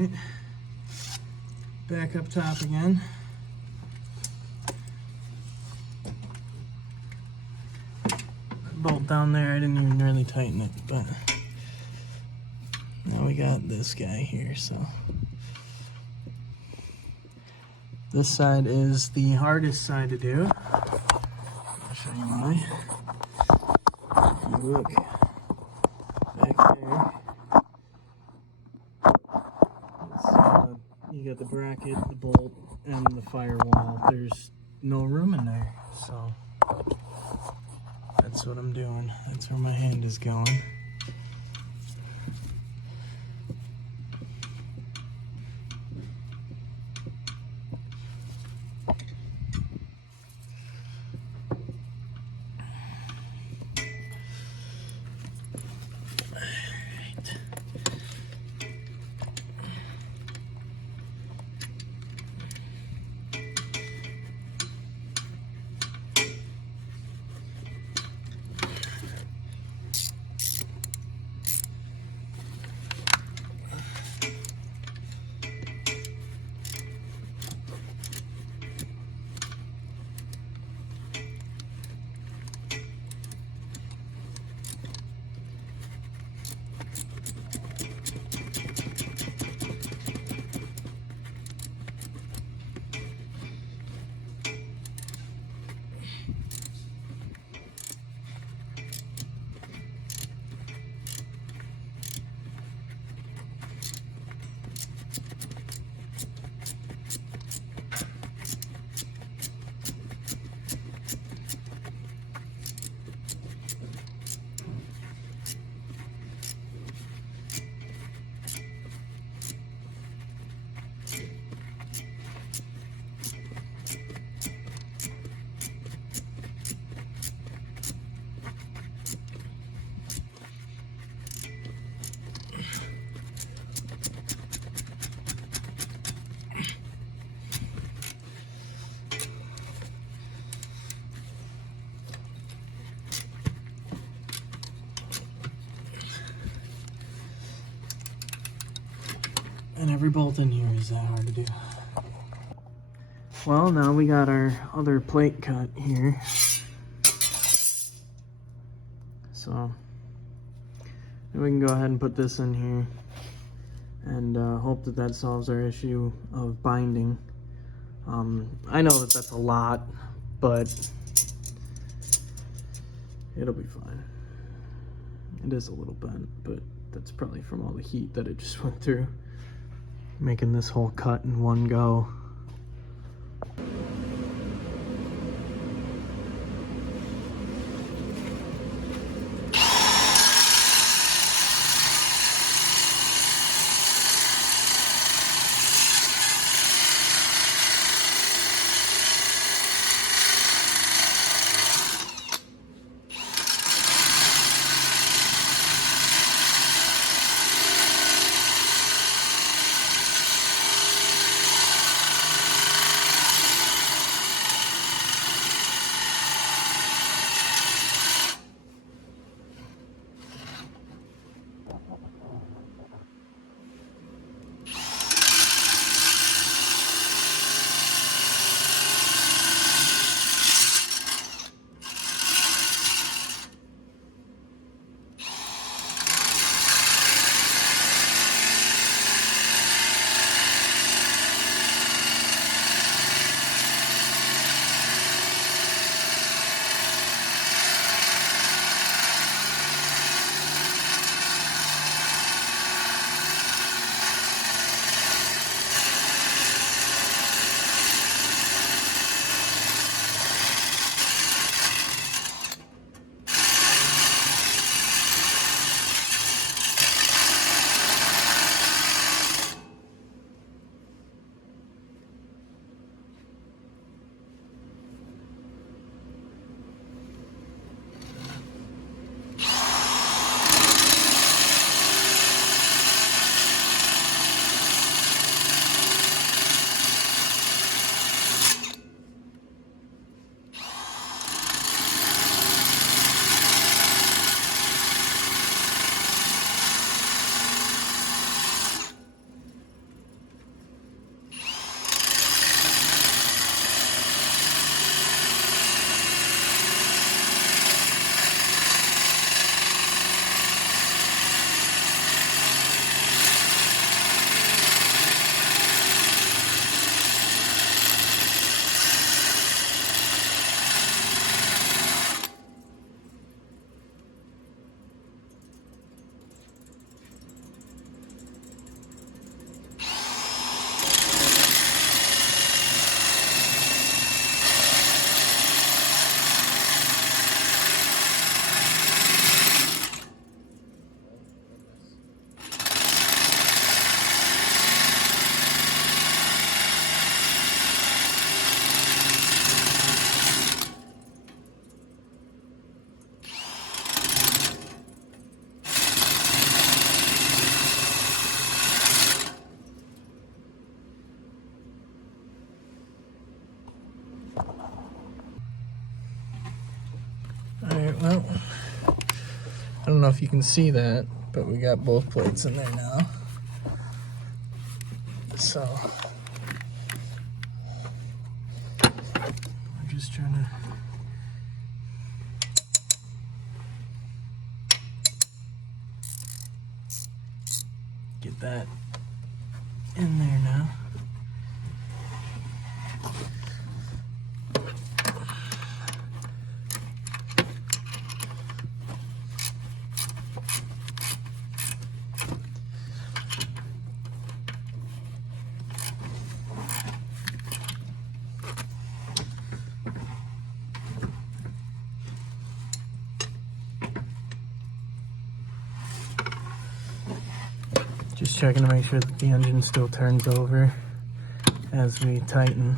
Alright. Back up top again. Bolt down there, I didn't even really tighten it, but now we got this guy here, so. This side is the hardest side to do. I'll show you why. If you look back there, you got the bracket, the bolt, and the firewall. There's no room in there, so that's what I'm doing. That's where my hand is going. And every bolt in here is that hard to do. Well, now we got our other plate cut here. So we can go ahead and put this in here and hope that that solves our issue of binding. I know that that's a lot, but it'll be fine. It is a little bent, but that's probably from all the heat that it just went through, making this whole cut in one go. if you can see that, but we got both plates in there now. So I'm just trying to get that in there now. Just checking to make sure that the engine still turns over as we tighten.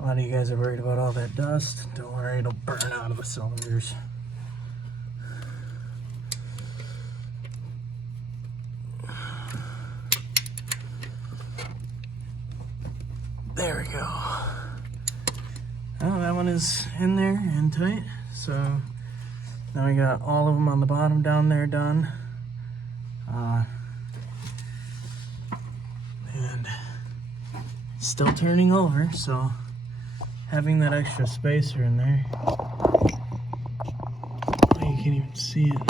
A lot of you guys are worried about all that dust. Don't worry, it'll burn out of the cylinders. There we go. Oh, that one is in there and tight. So now we got all of them on the bottom down there done. And still turning over, so having that extra spacer in there. Oh, you can't even see it.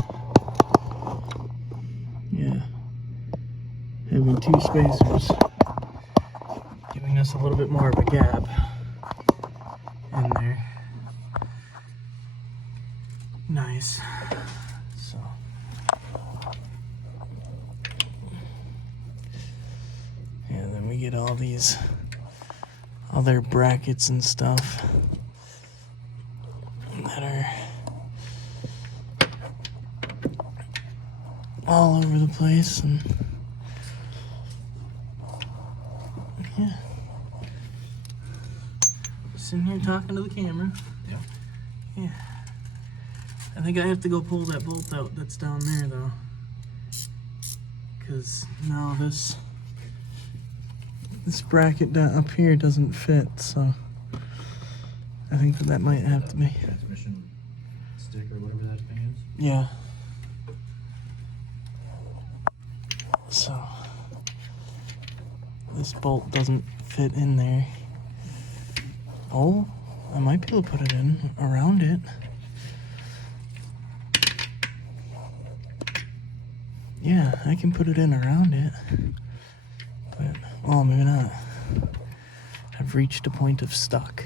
Yeah. Having two spacers, giving us a little bit more of a gap in there. Nice. So. And then we get all these other brackets and stuff that are all over the place, and yeah, sitting here talking to the camera. Yeah, I think I have to go pull that bolt out that's down there though, because now this bracket down up here doesn't fit, so I think that might have to be. Transmission stick or whatever that thing is? Yeah. So this bolt doesn't fit in there. Oh, I might be able to put it in around it. Yeah, I can put it in around it. But, well, maybe not. I've reached a point of stuck.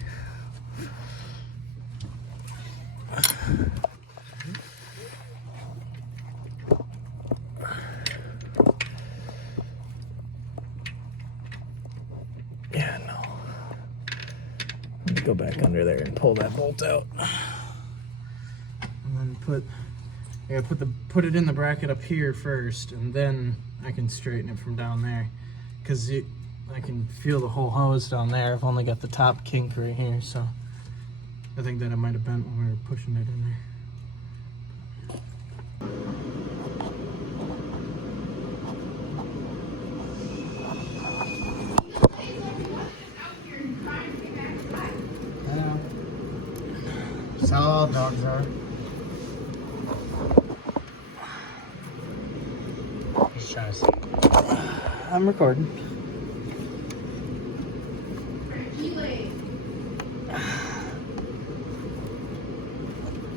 Yeah, no. Let me go back under there and pull that bolt out. And then put it in the bracket up here first, and then I can straighten it from down there. Because I can feel the whole hose down there. I've only got the top kink right here, so I think that it might have bent when we were pushing it in there. That's how all dogs are. Just trying to see. I'm recording.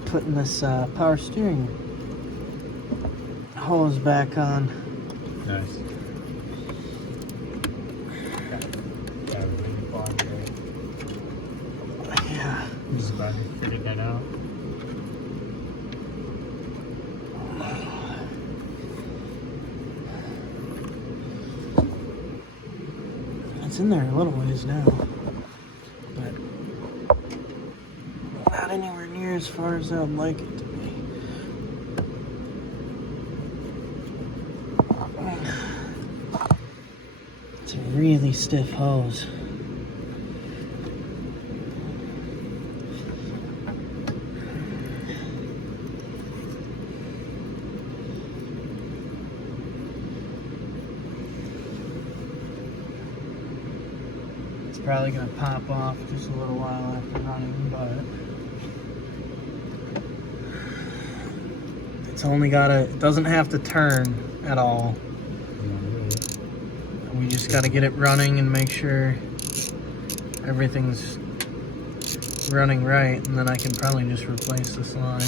Putting this power steering hose back on. Nice. Yeah. Just about to figure that out. It's in there a little ways now, but not anywhere near as far as I would like it to be. It's a really stiff hose. Probably gonna pop off just a little while after running, but it's only it doesn't have to turn at all. We just gotta get it running and make sure everything's running right, and then I can probably just replace this line.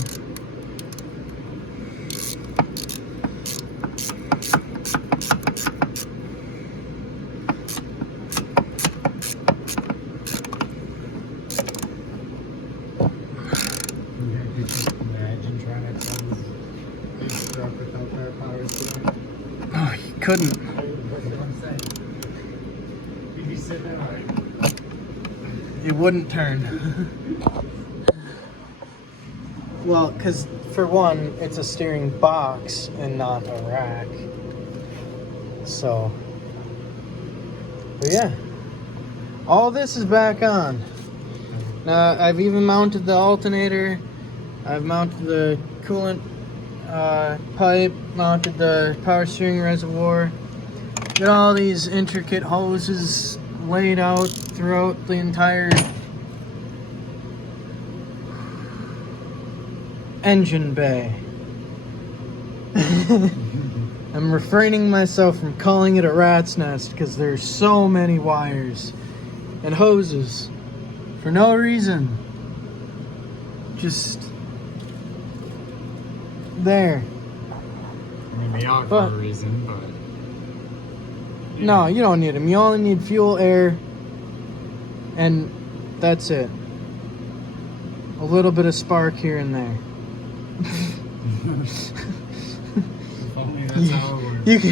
Oh, you couldn't. It wouldn't turn. Well, because for one, it's a steering box and not a rack. So, but yeah, all this is back on. Now, I've even mounted the alternator. I've mounted the coolant pipe, mounted the power steering reservoir. Got all these intricate hoses laid out throughout the entire engine bay. I'm refraining myself from calling it a rat's nest because there's so many wires and hoses for no reason. Just there. I mean, they are for a reason, but... No, you don't need them. You only need fuel, air, and that's it. A little bit of spark here and there. If only that's how it works.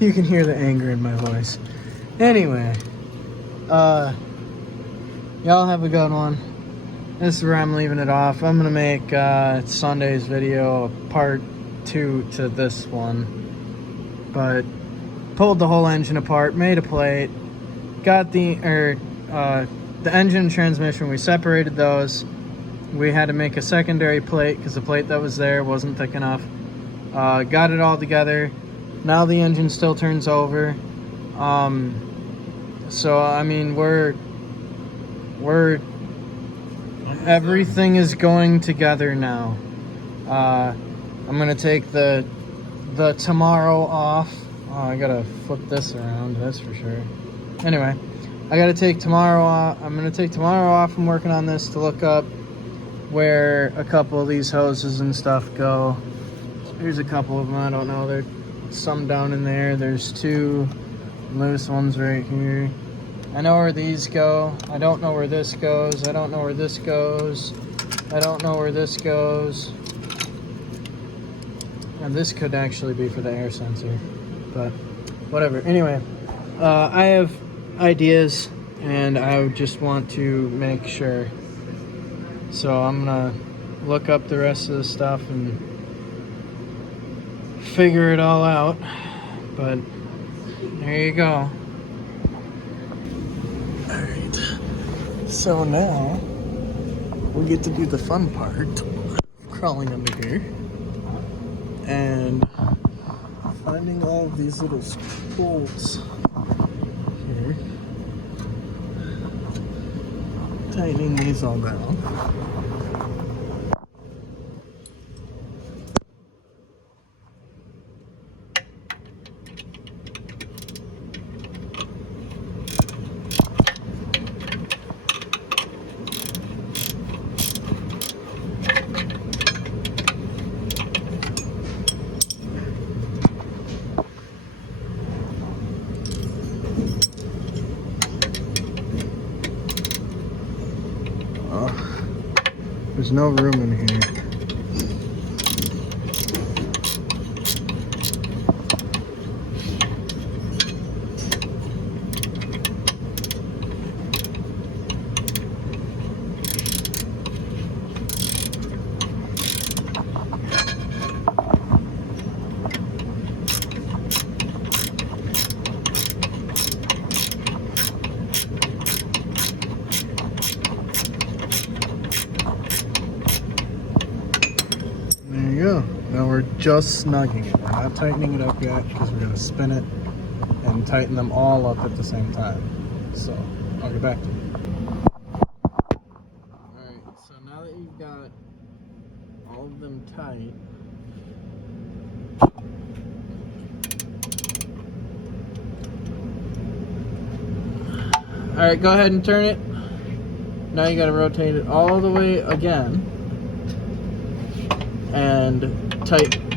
You can hear the anger in my voice. Anyway, y'all have a good one. This is where I'm leaving it off. I'm gonna make Sunday's video a part 2 to this one, but pulled the whole engine apart, made a plate, got the engine and transmission. We separated those. We had to make a secondary plate because the plate that was there wasn't thick enough. Got it all together. Now the engine still turns over. So I mean, we're everything is going together now. I'm gonna take the tomorrow off. Oh, I gotta flip this around, that's for sure. Anyway, I gotta take tomorrow off. I'm gonna take tomorrow off from working on this to look up where a couple of these hoses and stuff go. There's a couple of them, I don't know. There's some down in there. There's 2 loose ones right here. I know where these go. I don't know where this goes. I don't know where this goes. I don't know where this goes. And this could actually be for the air sensor, but whatever. Anyway, I have ideas and I just want to make sure. So I'm gonna look up the rest of the stuff and figure it all out. But there you go. Alright, so now we get to do the fun part, crawling under here and finding all of these little bolts here, tightening these all down. There's no room in here. Now we're just snugging it. We're not tightening it up yet because we're going to spin it and tighten them all up at the same time. So I'll get back to you. Alright, so now that you've got all of them tight, alright, go ahead and turn it. Now you gotta rotate it all the way again and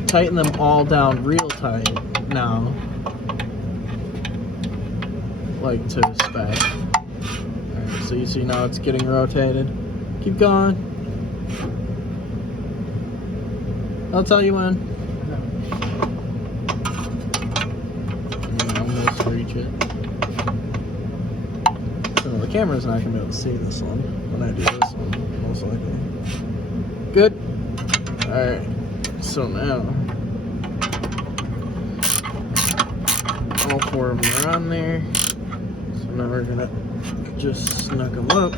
tighten them all down real tight now, like to spec. Alright, so you see now it's getting rotated. Keep going. I'll tell you when. Almost reach it. So the camera's not gonna be able to see this one when I do this one, most likely. Good. Alright. So now all 4 of them are on there. So now we're gonna just snug them up.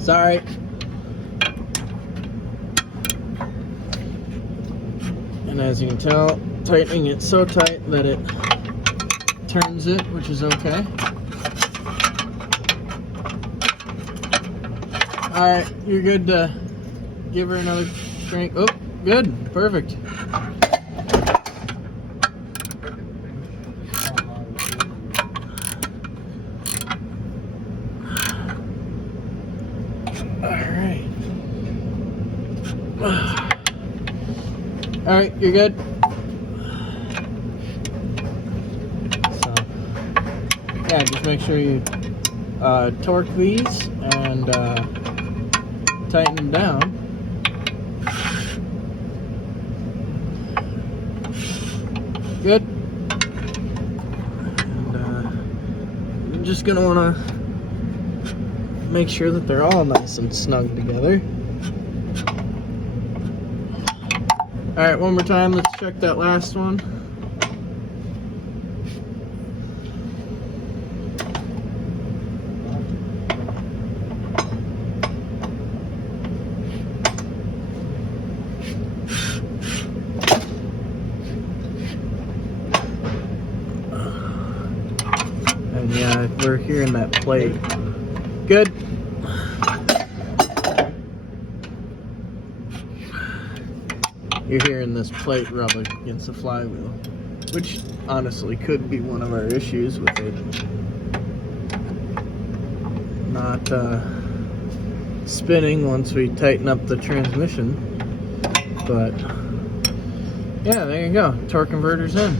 Sorry. And as you can tell, tightening it so tight that it turns it, which is okay. Alright, you're good to give her another crank. Oh, good. Perfect. Alright. Alright, you're good. So, yeah, just make sure you torque these and tighten them down. Good. And you're just gonna wanna make sure that they're all nice and snug together. Alright, one more time, let's check that last one. And yeah, we're hearing that plate. Good. You're hearing this plate rub against the flywheel, which honestly could be one of our issues with it not spinning once we tighten up the transmission. But yeah, there you go. Torque converter's in.